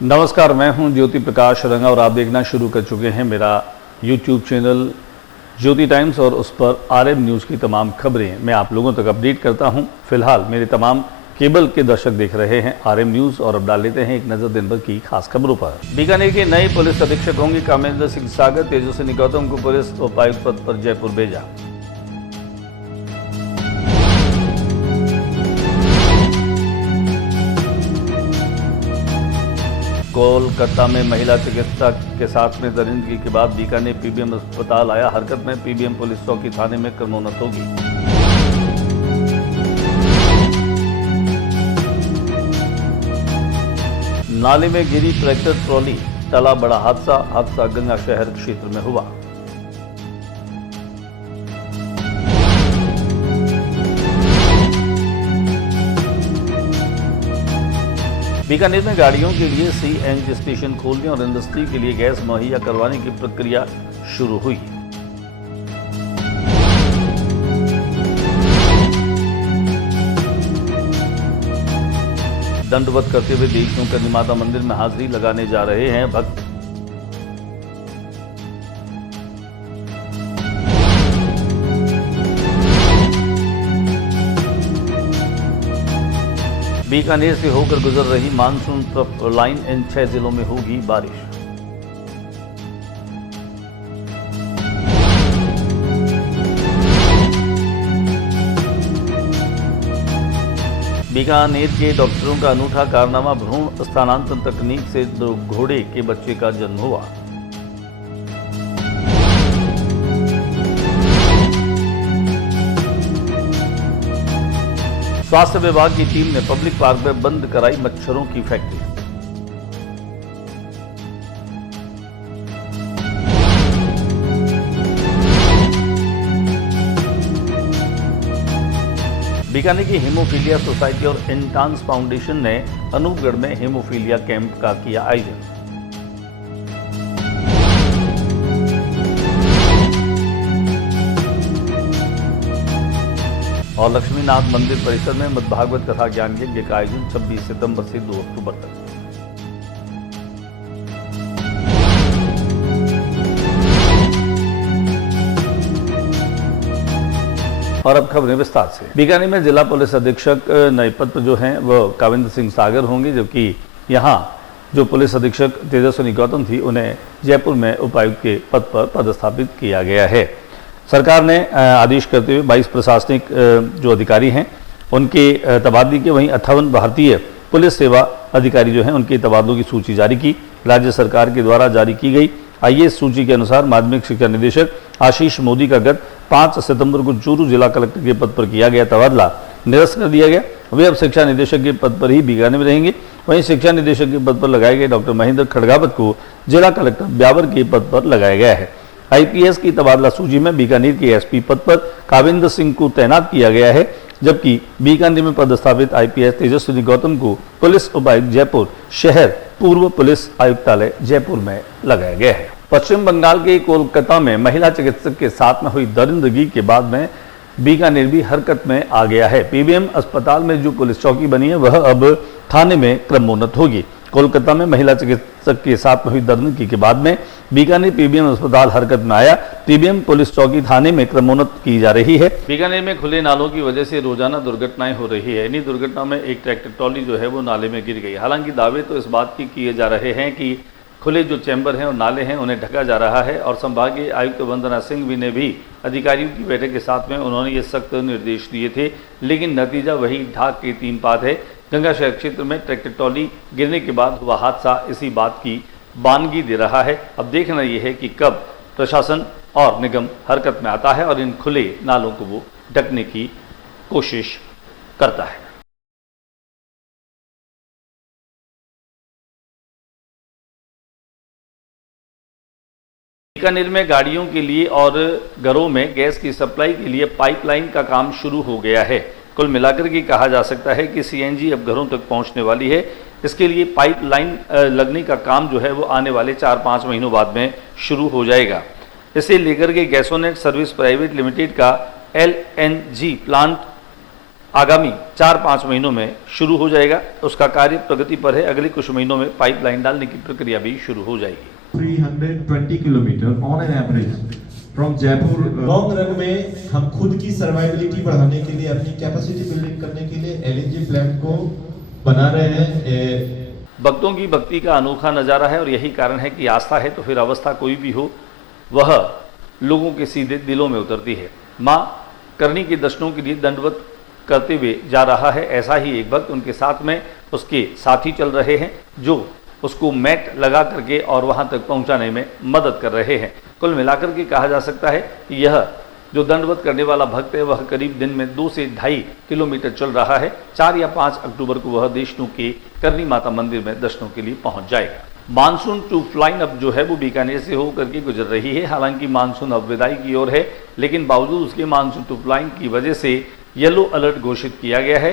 नमस्कार, मैं हूं ज्योति प्रकाश रंगा और आप देखना शुरू कर चुके हैं मेरा YouTube चैनल ज्योति टाइम्स और उस पर RM न्यूज़ की तमाम खबरें मैं आप लोगों तक अपडेट करता हूं। फिलहाल मेरे तमाम केबल के दर्शक देख रहे हैं RM न्यूज़ और अब डाल लेते हैं एक नज़र दिन भर की खास खबरों पर। बीकानेर के नए पुलिस अधीक्षक होंगे कामेंद्र सिंह सागर। तेजस्विनी गौतम को पुलिस उपायुक्त पद पर जयपुर भेजा। कोलकाता में महिला चिकित्सक के साथ में दरिंदगी के बाद बीकानेर पीबीएम अस्पताल आया हरकत में। पीबीएम पुलिस चौकी थाने में क्रमोन्नत होगी। नाले में गिरी ट्रैक्टर ट्रॉली, टला बड़ा हादसा गंगा शहर क्षेत्र में हुआ। बीकानेर में गाड़ियों के लिए CNG स्टेशन खोलने और इंडस्ट्री के लिए गैस मुहैया करवाने की प्रक्रिया शुरू हुई। दंडवत करते हुए देवियों का माता मंदिर में हाजिरी लगाने जा रहे हैं भक्त। बीकानेर से होकर गुजर रही मानसून ट्रफ लाइन, इन 6 जिलों में होगी बारिश। बीकानेर के डॉक्टरों का अनूठा कारनामा, भ्रूण स्थानांतरण तकनीक से घोड़े के बच्चे का जन्म हुआ। स्वास्थ्य विभाग की टीम ने पब्लिक पार्क में बंद कराई मच्छरों की फैक्ट्री। बीकानेर की हेमोफीलिया सोसाइटी और इंटांस फाउंडेशन ने अनूपगढ़ में हेमोफीलिया कैंप का किया आयोजन। और लक्ष्मीनाथ मंदिर परिसर में मद्भागवत कथा ज्ञान यज्ञ का आयोजन 26 सितंबर से 2 अक्टूबर तक। और अब खबरें विस्तार से। बीकानेर में जिला पुलिस अधीक्षक नए पद पर जो हैं वो कामेंद्र सिंह सागर होंगे, जबकि यहाँ जो पुलिस अधीक्षक तेजस्विनी गौतम थी उन्हें जयपुर में उपायुक्त के पद पर पदस्थापित किया गया है। सरकार ने आदेश करते हुए 22 प्रशासनिक जो अधिकारी हैं उनके तबादले के, वहीं 58 भारतीय पुलिस सेवा अधिकारी जो हैं उनके तबादलों की सूची जारी की। राज्य सरकार के द्वारा जारी की गई IAS सूची के अनुसार माध्यमिक शिक्षा निदेशक आशीष मोदी का गत 5 सितंबर को चूरू जिला कलेक्टर के पद पर किया गया तबादला निरस्त कर दिया गया। वे अब शिक्षा निदेशक के पद पर ही बीकानेर में रहेंगे। वहीं शिक्षा निदेशक के पद पर लगाए गए डॉक्टर महेंद्र खड़गावत को जिला कलेक्टर ब्यावर के पद पर लगाया गया है। IPS की तबादला सूची में बीकानेर के SP पद पर कामेंद्र सिंह को तैनात किया गया है, जबकि बीकानेर में पदस्थापित IPS तेजस्विनी गौतम को पुलिस उपायुक्त जयपुर शहर पूर्व पुलिस आयुक्तालय जयपुर में लगाया गया है। पश्चिम बंगाल के कोलकाता में महिला चिकित्सक के साथ में हुई दरिंदगी के बाद में बीकानेर भी हरकत में आ गया है। PBM अस्पताल में जो पुलिस चौकी बनी है वह अब थाने में क्रमोन्नत होगी। कोलकाता में महिला चिकित्सक के साथ में हुई दरिंदगी के बाद में बीकानेर PBM अस्पताल हरकत में आया। PBM पुलिस चौकी थाने में क्रमोन्नत की जा रही है। बीकानेर में खुले नालों की वजह से रोजाना दुर्घटनाएं हो रही है। इन्हीं दुर्घटनाओं में एक ट्रैक्टर ट्रॉली जो है वो नाले में गिर गई। हालांकि दावे तो इस बात की किए जा रहे हैं कि खुले जो चैम्बर हैं और नाले हैं उन्हें ढका जा रहा है। और संभागीय आयुक्त वंदना सिंह ने भी अधिकारियों की बैठक के साथ में उन्होंने ये सख्त निर्देश दिए थे, लेकिन नतीजा वही ढाक के 3 पात है। गंगा शहर क्षेत्र में ट्रैक्टर ट्रॉली गिरने के बाद हुआ हादसा इसी बात की बानगी दे रहा है। अब देखना यह है कि कब प्रशासन और निगम हरकत में आता है और इन खुले नालों को वो ढकने की कोशिश करता है। बीकानेर में गाड़ियों के लिए और घरों में गैस की सप्लाई के लिए पाइपलाइन का काम शुरू हो गया है। कुल मिलाकर के कहा जा सकता है कि CNG अब घरों तक पहुंचने वाली है। इसके लिए पाइपलाइन लगने का काम जो है वो आने वाले 4-5 महीनों बाद में शुरू हो जाएगा। इसे लेकर के गैसोनेट सर्विस प्राइवेट लिमिटेड का LNG प्लांट आगामी 4-5 महीनों में शुरू हो जाएगा। उसका कार्य प्रगति पर है। अगले कुछ महीनों में पाइपलाइन डालने की प्रक्रिया भी शुरू हो जाएगी। 320 kilometre on an average from Jaipur. Long run में हम खुद की सर्वाइवलिटी बढ़ाने के लिए, अपनी कैपेसिटी बिल्डिंग करने के लिए एलएनजी प्लांट को बना रहे हैं। भक्तों की भक्ति का अनोखा नज़ारा है और यही कारण है कि आस्था है तो फिर अवस्था कोई भी हो वह लोगों के सीधे दिलों में उतरती है। माँ करनी के दर्शनों के लिए दंडवत करते हुए जा रहा है। ऐसा ही एक भक्त उनके साथ में उसके साथी चल रहे हैं जो उसको मैट लगा करके और वहां तक पहुंचाने में मदद कर रहे हैं। कुल मिलाकर के कहा जा सकता है कि यह जो दंडवत करने वाला भक्त है वह करीब दिन में 2 से 2.5 किलोमीटर चल रहा है। 4 या 5 अक्टूबर को वह देशनू के करनी माता मंदिर में दर्शनों के लिए पहुंच जाएगा। मानसून ट्रूप लाइन अब जो है वो बीकानेर से होकर के गुजर रही है। हालांकि मानसून अब विदाई की ओर है, लेकिन बावजूद उसके मानसून ट्रूप लाइन की वजह से येलो अलर्ट घोषित किया गया है।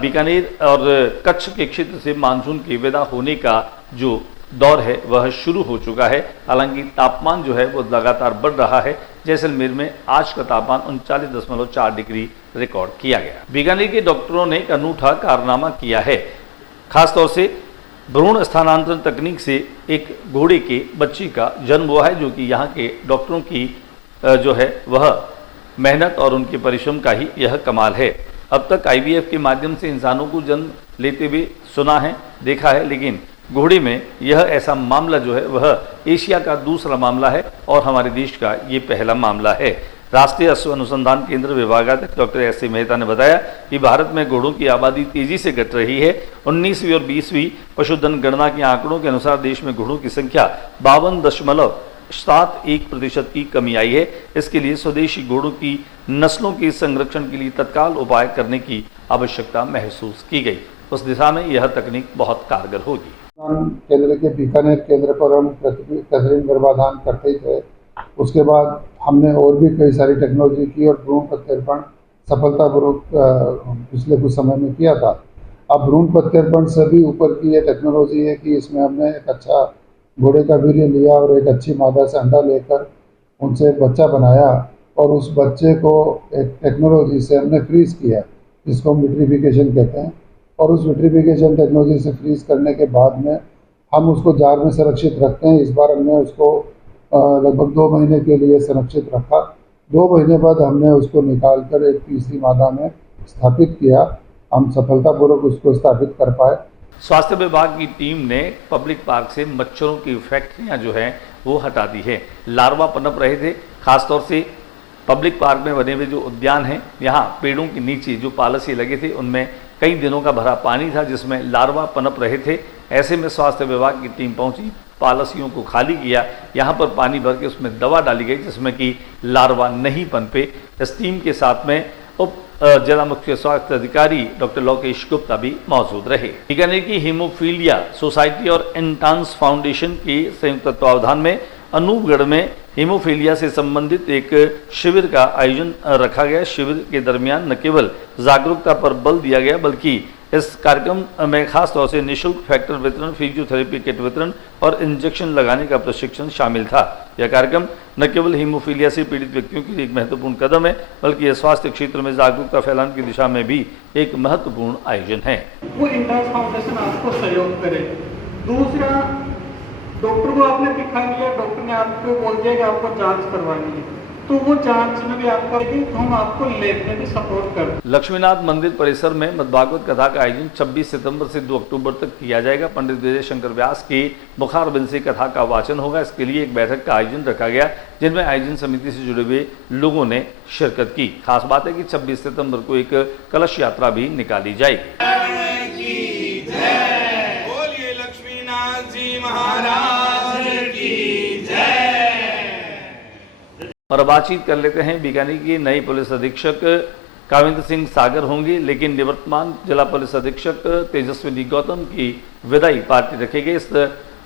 बीकानेर और कच्छ के क्षेत्र से मानसून के विदा होने का जो दौर है वह शुरू हो चुका है। हालांकि तापमान जो है वो लगातार बढ़ रहा है। जैसलमेर में आज का तापमान 39.4 डिग्री रिकॉर्ड किया गया। बीकानेर के डॉक्टरों ने एक अनूठा कारनामा किया है। खासतौर से भ्रूण स्थानांतरण तकनीक से एक घोड़े के बच्ची का जन्म हुआ है, जो कि यहाँ के डॉक्टरों की जो है वह मेहनत और उनके परिश्रम का ही यह कमाल है। अब तक आईवीएफ के माध्यम से इंसानों को जन्म लेते हुए सुना है, देखा है, लेकिन घोड़े में यह ऐसा मामला जो है वह एशिया का दूसरा मामला है और हमारे देश का ये पहला मामला है। राष्ट्रीय अश्व अनुसंधान केंद्र विभागाध्यक्ष डॉक्टर एस.सी. मेहता ने बताया कि भारत में घोड़ों की आबादी तेजी से घट रही है। 19वीं और 20वीं पशुधन गणना के आंकड़ों के अनुसार देश में घोड़ों की संख्या 52.71% की कमी आई है। इसके लिए स्वदेशी घोड़ों की नस्लों के संरक्षण के लिए तत्काल उपाय करने की आवश्यकता महसूस की गई। उस दिशा में यह तकनीक बहुत कारगर होगी। केंद्र के बीकानेर केंद्र पर हम कृत्रिम गर्भाधान करते ही थे। उसके बाद हमने और भी कई सारी टेक्नोलॉजी की और भ्रूण प्रत्यारोपण सफलतापूर्वक पिछले कुछ समय में किया था। अब भ्रूण प्रत्यारोपण से भी ऊपर की ये टेक्नोलॉजी है कि इसमें हमने एक अच्छा घोड़े का वीर्य लिया और एक अच्छी मादा से अंडा लेकर उनसे एक बच्चा बनाया और उस बच्चे को एक टेक्नोलॉजी से हमने फ्रीज किया, जिसको हम विट्रीफिकेशन कहते हैं। और उस विट्रीफिकेशन टेक्नोलॉजी से फ्रीज करने के बाद में हम उसको जार में संरक्षित रखते हैं। इस बार हमने उसको लगभग 2 महीने के लिए संरक्षित रखा। 2 महीने बाद हमने उसको निकाल कर एक तीसरी मादा में स्थापित किया। हम सफलतापूर्वक उसको स्थापित कर पाए। स्वास्थ्य विभाग की टीम ने पब्लिक पार्क से मच्छरों की फैक्ट्रियां जो हैं वो हटा दी है। लार्वा पनप रहे थे। खासतौर से पब्लिक पार्क में बने हुए जो उद्यान हैं, यहाँ पेड़ों के नीचे जो पालसी लगे थे उनमें कई दिनों का भरा पानी था, जिसमें लार्वा पनप रहे थे। ऐसे में स्वास्थ्य विभाग की टीम पहुंची, पालसियों को खाली किया, यहाँ पर पानी भर के उसमें दवा डाली गई जिसमें कि लार्वा नहीं पनपे। इस टीम के साथ में उप जिला मुख्य स्वास्थ्य अधिकारी डॉक्टर लोकेश गुप्ता भी मौजूद रहे। बीकानेर की हीमोफीलिया सोसाइटी और एंटांस फाउंडेशन के संयुक्त तत्वावधान में अनूपगढ़ में हीमोफीलिया से संबंधित एक शिविर का आयोजन रखा गया। शिविर के दरमियान न केवल जागरूकता पर बल दिया गया, बल्कि इस कार्यक्रम में खास तौर से निःशुल्क फैक्टर वितरण, फिजियोथेरेपी किट वितरण और इंजेक्शन लगाने का प्रशिक्षण शामिल था। यह कार्यक्रम न केवल हीमोफीलिया से पीड़ित व्यक्तियों के लिए एक महत्वपूर्ण कदम है, बल्कि यह स्वास्थ्य क्षेत्र में जागरूकता फैलाने की दिशा में भी एक महत्वपूर्ण आयोजन है। वो एंटांस फाउंडेशन आपको सहयोग करे। दूसरा, डॉक्टर को आपने दिखा दिया, डॉक्टर ने आपको बोल दिया कि आपको जांच करवानी है, तो वो जांच में भी आपका तो हम आपको लेने में भी सपोर्ट कर। लक्ष्मीनाथ मंदिर परिसर में मद्भागवत कथा का आयोजन 26 सितंबर से 2 अक्टूबर तक किया जाएगा। पंडित विजय शंकर व्यास के मुखार बिंद से कथा का वाचन होगा। इसके लिए एक बैठक का आयोजन रखा गया, जिनमें आयोजन समिति से जुड़े हुए लोगों ने शिरकत की। खास बात है कि 26 सितंबर को एक कलश यात्रा भी निकाली जाएगी। और बातचीत कर लेते हैं। बीकानेर के नए पुलिस अधीक्षक काविंद्र सिंह सागर होंगे, लेकिन निवर्तमान जिला पुलिस अधीक्षक तेजस्विनी गौतम की विदाई पार्टी रखेगी। इस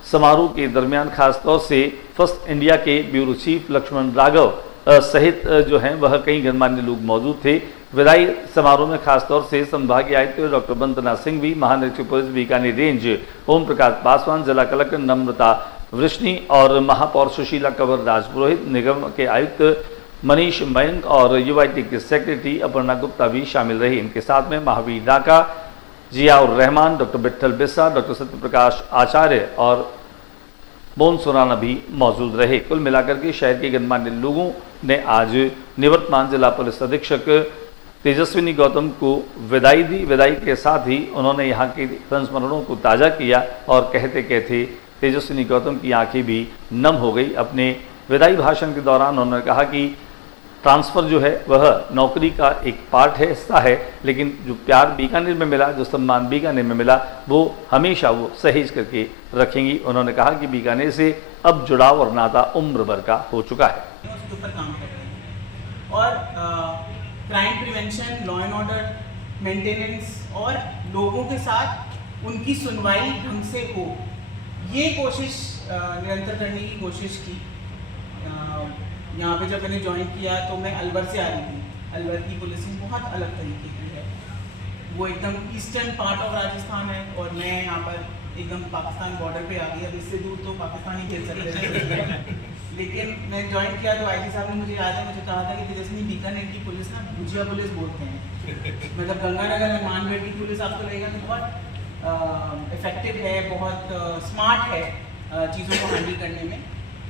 समारोह के दरमियान खासतौर से फर्स्ट इंडिया के ब्यूरो चीफ लक्ष्मण राघव सहित जो हैं वह कई गणमान्य लोग मौजूद थे। विदाई समारोह में खासतौर से संभागीय आयुक्त डॉक्टर बंदना सिंह भी, महानिरीक्षक पुलिस बीकानेर रेंज ओम प्रकाश पासवान, जिला कलेक्टर नम्रता वृष्णि और महापौर सुशीला कंवर राजपुरोहित, निगम के आयुक्त मनीष मयंक और यूआईटी के सेक्रेटरी अपर्णा गुप्ता भी शामिल रही। इनके साथ में महावीर डाका, जियाउर रहमान, डॉक्टर विट्ठल बिस्सा, डॉक्टर सत्यप्रकाश आचार्य और मोहन सुराना भी मौजूद रहे। कुल मिलाकर के शहर के गणमान्य लोगों ने आज निवर्तमान जिला पुलिस अधीक्षक तेजस्विनी गौतम को विदाई दी। विदाई के साथ ही उन्होंने यहाँ के संस्मरणों को ताज़ा किया और कहते कहते तेजस्विनी गौतम की आंखें भी नम हो गई। अपने विदाई भाषण के दौरान उन्होंने कहा कि ट्रांसफ़र जो है वह नौकरी का एक पार्ट है, हिस्सा है, लेकिन जो प्यार बीकानेर में मिला, जो सम्मान बीकानेर में मिला, वो हमेशा वो सहेज करके रखेंगी। उन्होंने कहा कि बीकानेर से अब जुड़ाव और नाता उम्र भर का हो चुका है। उसके ऊपर काम करते हैं और crime prevention, law and order maintenance और लोगों के साथ उनकी सुनवाई ढंग से हो, ये कोशिश निरंतर करने की कोशिश की। यहाँ पे जब मैंने ज्वाइन किया तो मैं अलवर से आ रही थी। अलवर की पुलिसिंग बहुत अलग तरीके की है, वो एकदम ईस्टर्न पार्ट ऑफ राजस्थान है और मैं यहाँ पर एकदम पाकिस्तान बॉर्डर पे आ गई। अब इससे दूर तो पाकिस्तान ही खेल सकते हैं। लेकिन मैं ज्वाइन किया तो आईजी साहब ने मुझे याद है, मुझे कहा था कि तेजस्विनी बीकानेर की पुलिस ना भुजिया पुलिस बोलते हैं। मतलब गंगानगर में मानगढ़ की पुलिस आपको लगेगा कि बहुत इफेक्टिव है, बहुत स्मार्ट है चीज़ों को हैंडल करने में।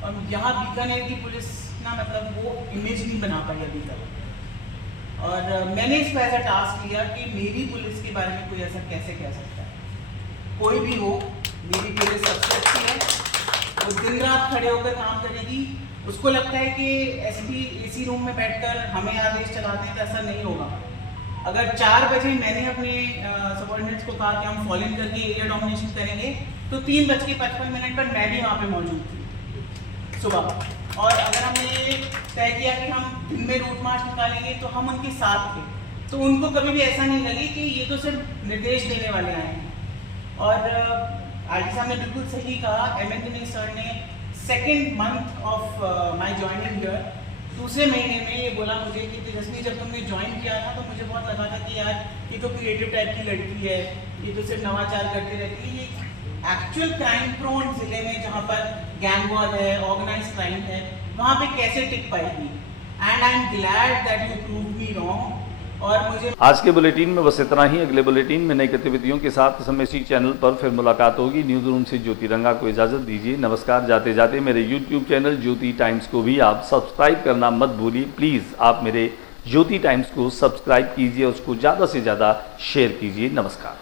और यहाँ बीकानेर की पुलिस ना मतलब वो इमेज नहीं बना पाई अभी तक। और मैंने इसको ऐसा टास्क लिया कि मेरी पुलिस के बारे में कोई ऐसा कैसे कह सकता है। कोई भी हो, मेरी पुलिस सबसे अच्छी है, वो दिन रात खड़े होकर काम करेगी। उसको लगता है कि एसपी एसी रूम में बैठकर हमें आदेश चलाते हैं, तो ऐसा नहीं होगा। अगर 4 बजे मैंने अपने सबऑर्डिनेट्स को कहा कि हम फॉल इन करके एरिया डोमिनेशन करेंगे, तो 3:55 पर मैं भी वहाँ पे मौजूद थी सुबह। और अगर हमने ये तय किया कि हम दिन में रूट मार्च निकालेंगे तो हम उनके साथ थे, तो उनको कभी भी ऐसा नहीं लगे कि ये तो सिर्फ निर्देश देने वाले आए हैं। और आईजी साहब ने बिल्कुल सही कहा, एमएन दिनेश सर ने 2nd month of my joining here, दूसरे महीने में ये बोला मुझे कि तेजस्वी जब तुमने ज्वाइन किया था तो मुझे बहुत लगा था कि यार ये तो क्रिएटिव टाइप की लड़की है, ये तो सिर्फ नवाचार करती रहती है। ये एक्चुअल क्राइम प्रोन जिले में जहाँ पर गैंग वॉर है, ऑर्गेनाइज क्राइम है, वहाँ पे कैसे टिक पाएगी। And I am glad that you proved me wrong. और मुझे आज के बुलेटिन में बस इतना ही। अगले बुलेटिन में नई गतिविधियों के साथ समय इसी चैनल पर फिर मुलाकात होगी। न्यूज़ रूम से ज्योति रंगा को इजाज़त दीजिए। नमस्कार। जाते जाते मेरे यूट्यूब चैनल ज्योति टाइम्स को भी आप सब्सक्राइब करना मत भूलिए। प्लीज़ आप मेरे ज्योति टाइम्स को सब्सक्राइब कीजिए, उसको ज़्यादा से ज़्यादा शेयर कीजिए। नमस्कार।